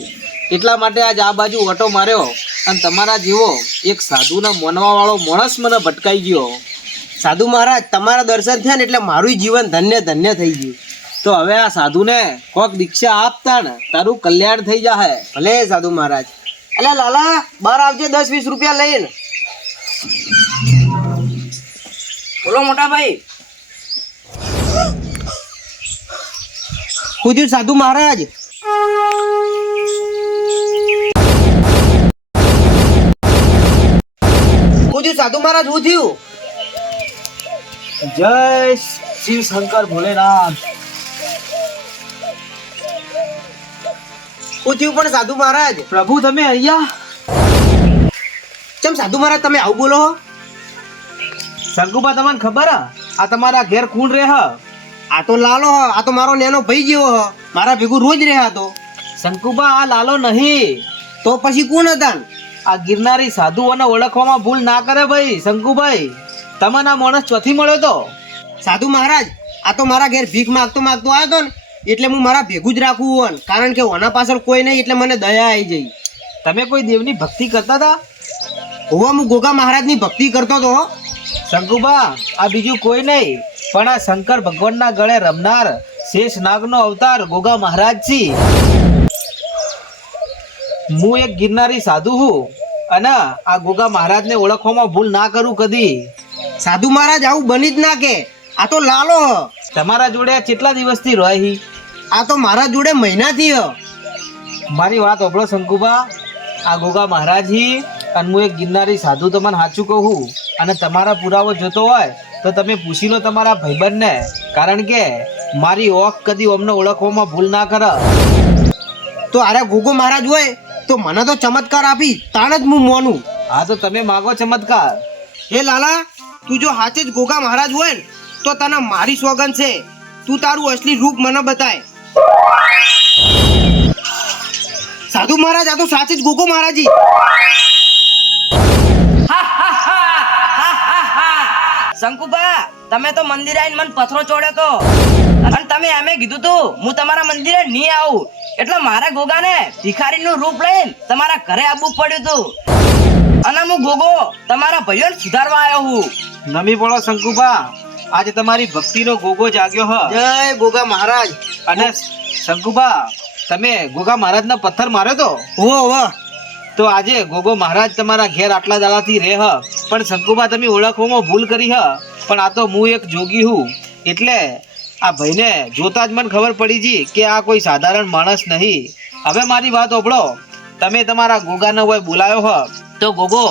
એટલા માટે આજ આ બાજુ વટો માર્યો અને તમારા જેવો એક સાધુના માનવા વાળો માણસ મને ભટકાઈ ગયો. સાધુ મહારાજ, તમારા દર્શન થયા ને એટલે મારું જીવન ધન્ય ધન્ય થઈ ગયું. તો હવે આ સાધુને કોક દીક્ષા આપતા ને તારું કલ્યાણ થઈ જાય. ભલે સાધુ મહારાજ. અલ્યા લાલા, બહાર આવજે 10-20 રૂપિયા લઈને. બોલો મોટા ભાઈ. શું થયું સાધુ મહારાજ? શું થયું સાધુ મહારાજ? શું થયું? જય શિવ શંકર ભોલેનાથ. શું થયું પણ સાધુ મહારાજ? પ્રભુ તમે અહીંયા? ચમ સાધુ મહારાજ તમે આવું બોલો? શંકુબા, તમને ખબર હ આ તમારા ઘેર કોણ રહે હ? આ તો લાલો હ. આ તો મારો નેનો ભાઈ જેવો હ. મારા ભેગું રોજ રહ્યા તો. શંકુબા, આ લાલો નહીં. તો પછી કોણ હતા? આ ગિરનારી સાધુઓને ઓળખવામાં ભૂલ ના કરે ભાઈ. શંકુભાઈ, તમને આ માણસ ચોથી મળ્યો તો? સાધુ મહારાજ, આ તો મારા ઘેર ભીખ માંગતો આવ્યો તો ને એટલે હું મારા ભેગું જ રાખું હોન, કારણ કે ઓના પાછળ કોઈ નહીં એટલે મને દયા આવી જઈ. તમે કોઈ દેવની ભક્તિ કરતા હતા? હોવા હું ગોગા મહારાજની ભક્તિ કરતો હતો. શંકુબા, આ બીજું કોઈ નહીં પણ આ શંકર ભગવાનના ગળે રમનાર શેષ નાગનો અવતાર ગોગા મહારાજ છી. હું એક ગિરનારી સાધુ હું અને આ ગોગા મહારાજને ઓળખવામાં ભૂલ ના કરું કદી. સાધુ મહારાજ આવું બની જ ના કે. આ તો લાલો હ. તમારા જોડે કેટલા દિવસથી રહી? આ તો મારા જોડે મહિનાથી હ. મારી વાત સાંભળો શંકુબા, આ ગોગા મહારાજ હી અને હું એક ગિરનારી સાધુ તમને સાચું કહું અને તમારા પુરાવો જોતો હોય તો તમે પૂછી લો તમારા ભાઈબંધને, કારણ કે મારી ઓખ કદી અમને ઓળખવામાં ભૂલ ના કરે. તો અરે ગોગો મહારાજ હોય તો મને તો ચમત્કાર આપી તાણ જ હું મોનું. હા તો તમે માગો ચમત્કાર. હે લાલા, તું જો સાચે જ ગોગા મહારાજ હોય ને તો તને મારી સોગંદ છે, તું તારું અસલી રૂપ મને બતાય. સાધુ મહારાજ, આ તો સાચે જ ગોગો મહારાજી. શંકુબા, તમે તો મંદિરે આવીને મને પથરો ચોડ્યો તો અને તમે એમે કીધું તું હું તમારા મંદિરે નહીં આવું, એટલે મારા ગોગાને ભિખારીનું રૂપ લઈને તમારા ઘરે આવવું પડ્યું તું અને હું ગોગો તમારા ભાઈઓને સુધારવા આવ્યો હું. નમી પડો શંકુબા, આજે તમારી ભક્તિનો ગોગો જાગ્યો હ. જય ગોગા મહારાજ. અને શંકુબા, તમે ગોગા મહારાજનો પથ્થર માર્યો તો? વાહ વાહ. તો આજે ગોગો મહારાજ તમારા ઘેર આટલા દાડાથી રહે હ, પણ શંકુબા તમે ઓળખવામાં ભૂલ કરી હ. પણ આ તો હું એક જોગી હું, એટલે આ ભાઈને જોતા જ મને ખબર પડી જી કે આ કોઈ સાધારણ માણસ નહીં. હવે મારી વાત સાંભળો, તમે તમારા ગોગાને હોય બોલાયો હ તો ગોગો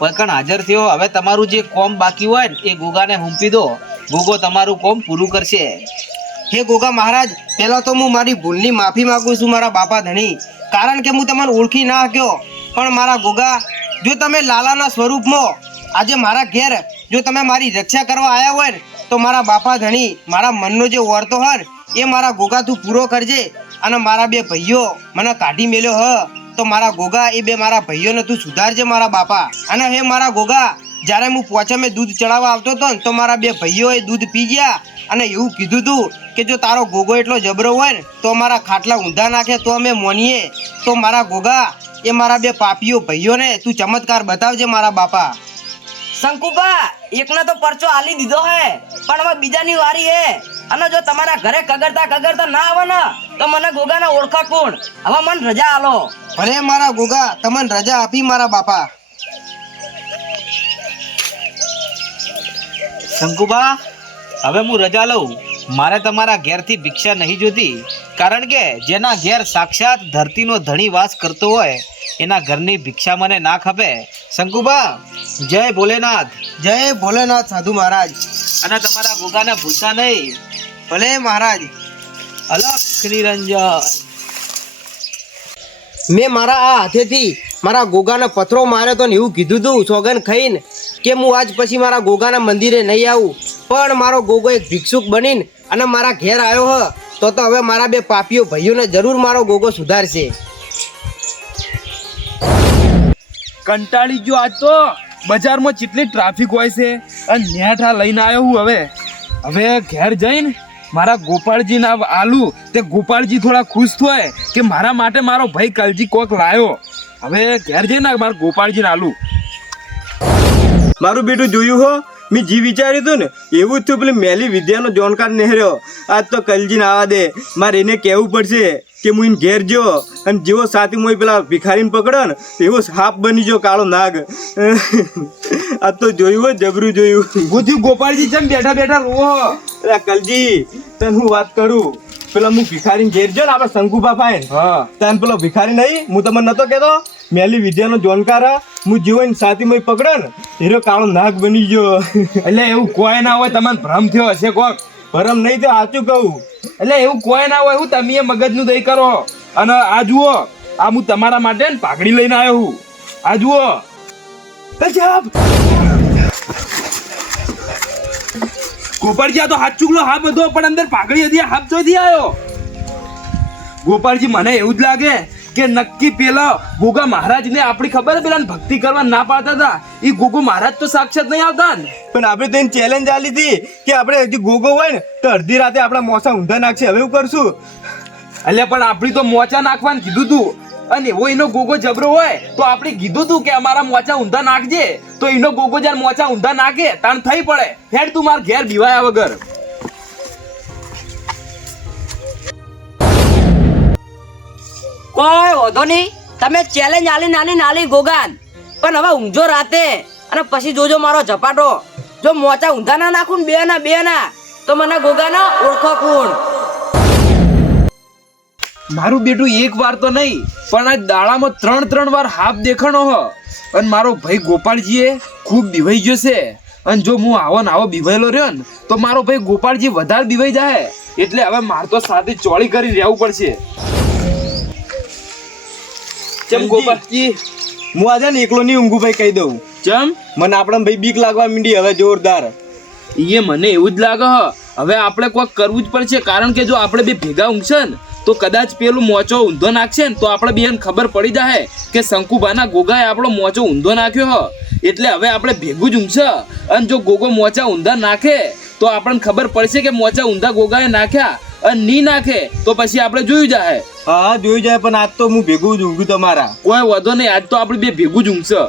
વળકણ હાજર થયો. હવે તમારું જે કોમ બાકી હોય ને એ ગોગાને હુંપી દો, ગોગો તમારું કોમ પૂરું કરશે. હે ગોગા મહારાજ, પહેલા તો હું મારી ભૂલની માફી માંગુ છું મારા બાપા ધણી, કારણ કે હું તમને ઓળખી ના શક્યો. પણ મારા ગોગા, જો તમે લાલાના સ્વરૂપમાં આજે મારા ઘેર જો તમે મારી રક્ષા કરવા આવ્યા હોય ને તો મારા બાપા ધણી મારા મનનો જે વર્તો હર એ મારા ગોગા તું પૂરો કરજે. અને મારા બે ભાઈઓ મને કાઢી મેલ્યો હ તો મારા ગોગા એ બે મારા ભાઈઓને તું સુધારજે મારા બાપા. અને હે મારા ગોગા, જ્યારે હું પોચમે દૂધ ચડાવવા આવતો હતો ને તો મારા બે ભાઈઓએ દૂધ પી ગયા અને એવું કીધું હતું કે જો તારો ગોગો એટલો જબરો હોય ને તો મારા ખાટલા ઊંધા નાખે તો અમે મોનીએ. તો મારા ગોગા એ મારા બે પાપીઓ ભાઈઓને તું ચમત્કાર બતાવજે મારા બાપા. શંકુબા એકને તો પરચો આલી દીધો હે, પણ હવે બીજાની વારી હે. અને જો તમારા ઘરે કગરતા ના આવે ને તો મને ગોગાને ઓળખા કોણ. હવે મને રજા આલો. ભલે મારા ગોગા, તમને રજા આપી મારા બાપા. શંકુબા હવે હું રજા લઉં. મારે તમારા ઘેરથી ભિક્ષા નહીં જોતી, કારણ કે જેના ઘેર સાક્ષાત ધરતીનો ધણી વાસ કરતો હોય એના ઘરની ભિક્ષા મને ના ખપે. શંકુબા જય ભોલેનાથ. જય ભોલેનાથ સાધુ મહારાજ. અને તમારા ગોગાને ભૂલતા નહીં. ભલે મહારાજ. અલખ નિરંજન. મેં મારા આ હાથેથી મારા ગોગાને પથરો માર્યો તો ને એવું કીધું તું સોગન ખાઈને કે હું આજ પછી મારા ગોગાના મંદિરે નહીં આવું. પણ મારો ગોગો એક ભિક્ષુક બનીને અને મારા ઘેર આવ્યો હ તો હવે મારા બે પાપીઓ ભાઈઓને જરૂર મારો ગોગો સુધારશે. કંટાળી ગયો આજ તો. બજારમાં કેટલી ટ્રાફિક હોય છે અને નેઠા લઈને આવ્યો હું. હવે ઘેર જઈને મારા ગોપાળજી ના આલુ તે ગોપાળજી થોડા ખુશ થાય કે મારા માટે મારો ભાઈ કલજી કોક લાયો. હવે ઘેર જઈને મારા ગોપાળજી ના આલુ. મારું બેટું જોયું હો, મેં જી વિચાર્યું હતું ને એવું જ થયું. પેલી મેલી વિદ્યાનો જોનકાર નહેર્યો. આજ તો કલજીને આવા દે. મારે એને કહેવું પડશે કે હું એને ઘેર જો અને જેવો સાથી મોય પેલા ભિખારીને પકડો ને એવો સાપ બની ગયો કાળો નાગ. આજ તો જોયું હો, જબરું જોયું. બુદ્ધિ ગોપાળજી ચમ બેઠા બેઠા રોવો. અરે કલજી તને હું વાત કરું, પેલા હું ભિખારીને ઘેર જો ને આપણે શંકુ બાપા હા તને પેલો ભિખારી નહીં, હું તમને નતો કહેતો મેલી વિદ્યાનો જોનકાર હું જીવો ને સાથી મોય પકડો ને હીરો કાળો નાગ બની ગયો. એટલે એવું કોઈ ના હોય, તમને ભ્રમ થયો હશે કોક. પરમ નહીં તો સાચું કહું. એટલે એવું કોઈ ના હોય, હું તમે મગજનું દઈ કરો. અને આ જુઓ, આ હું તમારા માટે ને પાઘડી લઈને આવ્યો હું. આ જુઓ. ગોપાળજી આ તો હાથ ચૂકલો હાથ બધો, પણ અંદર પાઘડી હતી, હાથ જોઈથી આવ્યો. ગોપાળજી મને એવું જ લાગે કે નક્કી પેલા ગોગા મહારાજ ને આપણી ખબર પેલા ભક્તિ કરવા ના પાડતા હતા, એ ગોગો મહારાજ તો સાક્ષાત નહીં આવતા ને. પણ આપણે તો ચેલેન્જ આલી હતી કે આપણે હજી ગોગો હોય ને તો અડધી રાતે આપણા મોસા ઊંધા નાખશે. હવે એવું કરશું. એટલે પણ આપણી તો મોચા નાખવાનું કીધું તું, અને એવો એનો ગોગો જબરો હોય તો આપણે કીધું તું કે અમારા મોચા ઊંધા નાખજે. તો એનો ગોગો જયારે મોચા ઊંધા નાખે તાણ થઈ પડે. હેડ તું માર ઘેર બીવાયા વગર. કોઈ વાંધો નહીં, તમે ચેલેન્જ આલી ગોગાન, પણ હવે ઊંઘજો રાતે અને પછી જોજો મારો ઝપાટો. જો મોચા ઊંધા ના નાખું બે ના તો મને ગોગાનો ઓળખો કોણ. મારું બેટું એક વાર તો નહીં પણ આ દાડામાં 3 વાર હાફ દેખાણો હ. અને મારો ભાઈ ગોપાળજીએ ખૂબ બીવાઈ ગયો છે. અને જો હું આવો ને આવો બીવાયેલો રહ્યો ને તો મારો ભાઈ ગોપાળજી વધારે બીવાઈ જાય. એટલે હવે મારે તો સાથે ચોળી કરી રહેવું પડશે. ચમ ગોપાળજી, હું આજે ને એકલો નહીં ઊંઘું ભાઈ કહી દઉં. ચમ મને આપણા ભાઈ બીક લાગવા માંડી હવે જોરદાર. એ મને એવું જ લાગે હ. હવે આપણે કોઈક કરવું જ પડશે, કારણ કે જો આપણે બે ભેગા ઊંઘશે ને તો કદાચ પેલું મોચો ઊંધો નાખશે ને તો આપણે બેન ખબર પડી જાય કે શંકુબાના ગોગાએ આપણો મોચો ઊંધો નાખ્યો હ. એટલે હવે આપણે ભેગું જ ઊંઘશે. અને જો ગોગો મોચા ઊંધા નાખે તો આપણને ખબર પડશે કે મોચા ઊંધા ગોગાએ નાખ્યા, અને નહીં નાખે તો પછી આપણે જોયું જાય. હા જોઈ જાય, પણ આજ તો હું ભેગું જ ઊંઘું તમારા. કોઈ વાંધો નહીં, આજ તો આપણે બે ભેગું જ ઊંઘશે.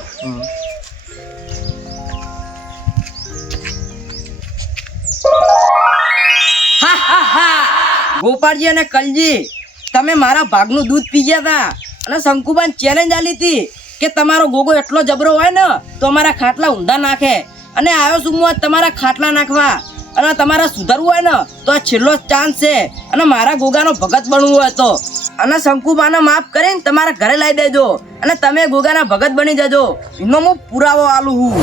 ગોપાળજી અને કલજી, તમે મારા ભાગનું દૂધ પી ગયા હતા અને શંકુબાન ચેલેન્જ આલી હતી કે તમારો ગોગો એટલો જબરો હોય ને તો અમારા ખાટલા ઊંધા નાખે. અને આવ્યો છું હું આજ તમારા ખાટલા નાખવા. અને તમારે સુધરવું હોય ને તો આ છેલ્લો ચાન્સ છે. અને મારા ગોગાનો ભગત બનવું હોય તો અને શંકુબાને માફ કરીને તમારા ઘરે લાવી દેજો અને તમે ગોગાના ભગત બની જજો. એનો હું પુરાવો આલું હું.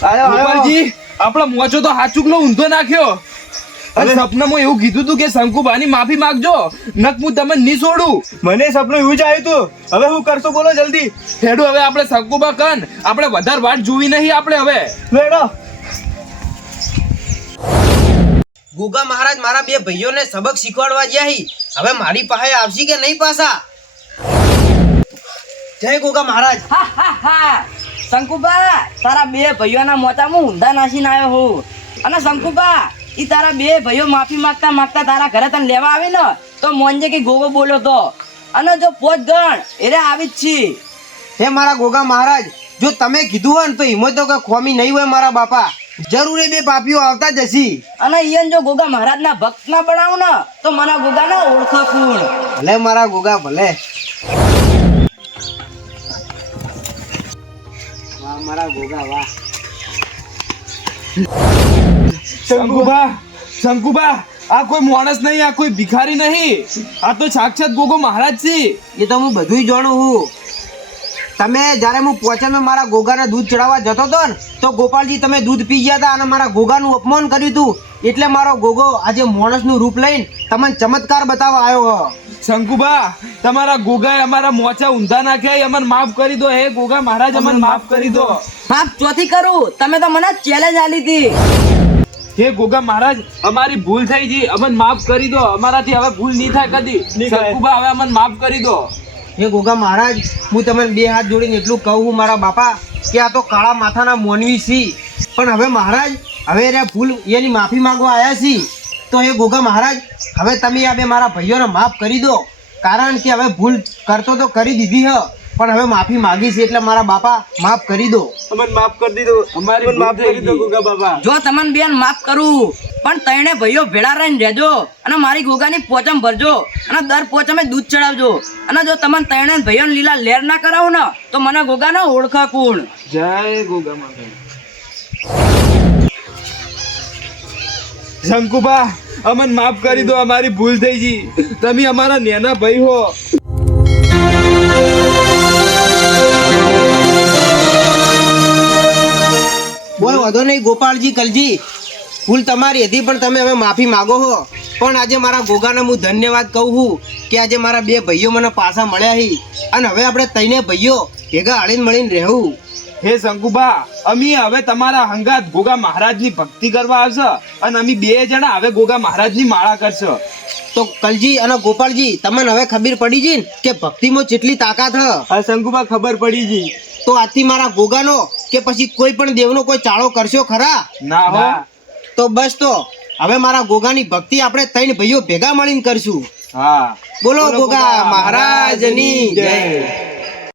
ગોપાળજી, આપણો મોચો તો હાચુકલો ઊંધો નાખ્યો. અને સપનામાં એવું કીધું તું કે શંકુબાની માફી માંગજો, નક હું તમને નહીં છોડું. મને સપનું એવું જ આવ્યું હતું. હવે હું કરશો બોલો જલ્દી. હેડું હવે આપણે શંકુબા કન આપણે વધારે વાટ જોવી નહીં. આપણે હવે લેડો. ગોગા મહારાજ મારા બે ભાઈઓને સબક શીખવાડવા ગયા હી. હવે મારી પાસે આવશે કે નહીં પાછા? જય ગોગા મહારાજ. હા હા હા શંકુબા, તારા બે ભાઈઓના મોચામાં ઊંધા નાસીને આવ્યો હું. અને શંકુબા, ઈ તારા બે ભાઈઓ માફી માંગતા માંગતા તારા ઘરે તને લેવા આવે ને તો મોંજે કે ગોગો બોલ્યો તો. અને જો પોચ ગણ એરે આવી જ છી. હે મારા ગોગા મહારાજ, જો તમે કીધું હોય ને તો હિંમત તો કે ખોમી નહીં હોય મારા બાપા. જરૂર એ બે પાપીઓ આવતા જ હશી. અને ઈયન જો ગોગા મહારાજના ભક્ત ના બનાવ ને તો મને ગોગાને ઓળખો કોણ. ભલે મારા ગોગા ભલે. વાહ મારા ગોગા વાહ. શંકુબા, આ કોઈ માણસ નહીં, આ કોઈ ભિખારી નહીં, આ તો સાક્ષાત ગોગો મહારાજ છે. એ તો હું બધુંય જાણું છું. તમે જ્યારે હું પોચામાં મારા ગોગાને દૂધ ચડાવવા જતો હતો ને તો ગોપાલજી તમે દૂધ પી ગયા હતા અને મારા ગોગાનું અપમાન કર્યું હતું. એટલે મારો ગોગો આજે માણસનું રૂપ લઈને તમને ચમત્કાર બતાવવા આવ્યો હો. શંકુબા, તમારા ગોગાએ અમારા મોચા ઊંધા નાખ્યા, અમને માફ કરી દો. હે ગોગા મહારાજ, અમને માફ કરી દો. પાપ ચોથી કરું, તમે તો મને ચેલેન્જ આલી હતી. હે ગોગા મહારાજ, અમારી ભૂલ થઈ ગઈ, અમને માફ કરી દો. અમારાથી હવે ભૂલ નહીં થાય કદી. શંકુબા, હવે અમને માફ કરી દો. હે ગોગા મહારાજ, હું તમને બે હાથ જોડીને એટલું કહું છું મારા બાપા કે આ તો કાળા માથાના મોનવી છી. પણ હવે મહારાજ, હવે રે ભૂલ એની માફી માંગવા આવ્યા છી. તો હે ગોગા મહારાજ, હવે તમે આ બે મારા ભાઈઓને માફ કરી દો. કારણ કે હવે ભૂલ કરતો તો કરી દીધી હ, પણ હવે માફી માંગી છે એટલે મારા બાપા માફ કરી દો. અમને માફ કરી દીધો. અમારી અમને માફ કરી દો ગોગા બાપા. જો તમને બેન માફ કરું, પણ તઈને ભાઈઓ ભેળા રહીને રહેજો અને મારી ગોગાની પોચમ ભરજો અને દર પોચમે દૂધ ચડાવજો. અને જો તમને તઈને ભાઈઓને લીલા લેર ના કરાવું ને તો મને ગોગાને ઓળખા કોણ. જય ગોગા મહારાજ. શંકુબા, અમને માફ કરી દો, અમારી ભૂલ થઈ ગઈ. તમે અમારા નેના ભાઈ હો. બોલ વધો નહીં ગોપાલજી, કલજી, ભૂલ તમારી હતી પણ તમે હવે માફી માગો હો. પણ આજે મારા ગોગાને હું ધન્યવાદ કહું છું કે આજે મારા બે ભાઈઓ મને પાછા મળ્યા હી અને હવે આપણે તઈને ભાઈઓ ભેગા હળીને મળીને રહેવું. હે શંકુબા, અમે હવે તમારા હંગાત ગોગા મહારાજની ભક્તિ કરવા આવશે અને અમે બે જણા હવે ગોગા મહારાજની માળા કરશે. તો કલજી અને ગોપાલજી, તમને હવે ખબર પડી ગઈ ને કે ભક્તિમાં કેટલી તાકાત હ. આ શંકુબા ખબર પડી ગઈ. તો આજથી મારા ગોગાનો કે પછી કોઈ પણ દેવનો કોઈ ચાળો કરશો ખરા? ના હો. તો બસ, તો હવે મારા ગોગાની ભક્તિ આપણે ત્રણ ભાઈઓ ભેગા મળીને કરશું. હા, બોલો ગોગા મહારાજની જય.